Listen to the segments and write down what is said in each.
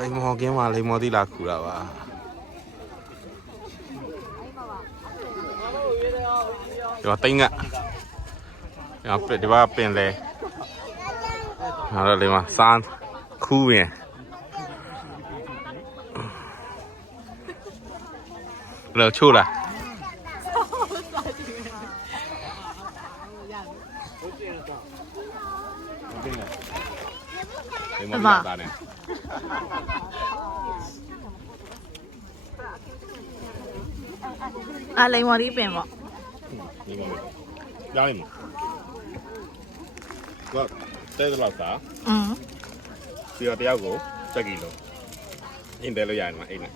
လိမ္မော်ကင်းမှာလိမ္မော်သီးလာခူတာပါဒီမှာတိတ်ငတ်ဒီမှာပင်လေအဲ့တော့ဒီမှာစားခူးပင်ဘယ်လိုချိုးလားလိမ္မော်သီးလာတာနဲ့လိမ္မော်သီးပင်ပေါ့ဒီမှာကြားလိမ့်မယ်ဘာတဲလောက်သားဒီတော့တယောက်ကို7 ကီလိုအင်းတဲလို့ရတယ်မှာအိမ်နဲ့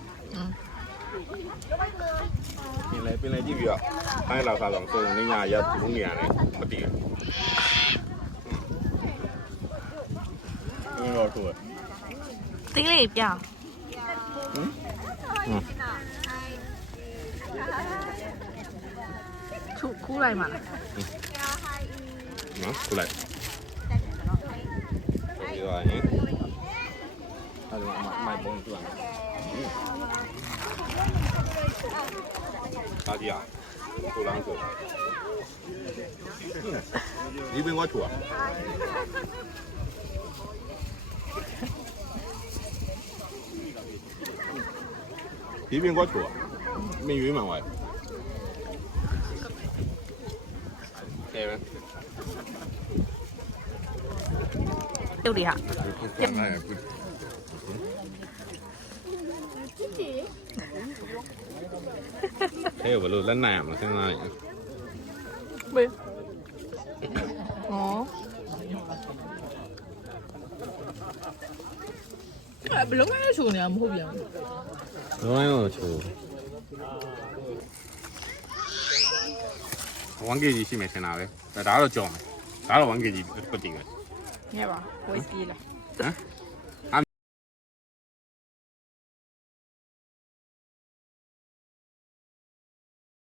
ပင်လေကြည့်ပြီးတော့တိုင်းလောက်သားတော့ဆိုနေညာရက်ဘူးနေရတယ်မတည်ဘူးတော့တော့သီးလေးပြခူးလိုက်မှာနော်ခူးလိုက်ဒီတော့ရင်အဲ့ဒါမိုက်ပုံးကျွမ်းအားကြီးခူးလောင်းဆိုဒီပင်ကချွာဒီပင်ကချွာမင်းရွေးမှန်ပါတုတ်ဒီဟာဟဲ့ဘလို့လက်နိုင်ရမလားစဉ်းစားနေဘေးဘလုံးနဲ့ချိုးနေတာမဟုတ်ပြန်ဘူးဘလုံးနဲ့ချိုး1 kg ရှိမယ်ထင်တာပဲဒါတော့ကြော်မယ်ဒါတော့1 kg ပတ်တည်မယ်ညပါဝိုက်စကီလားဟမ်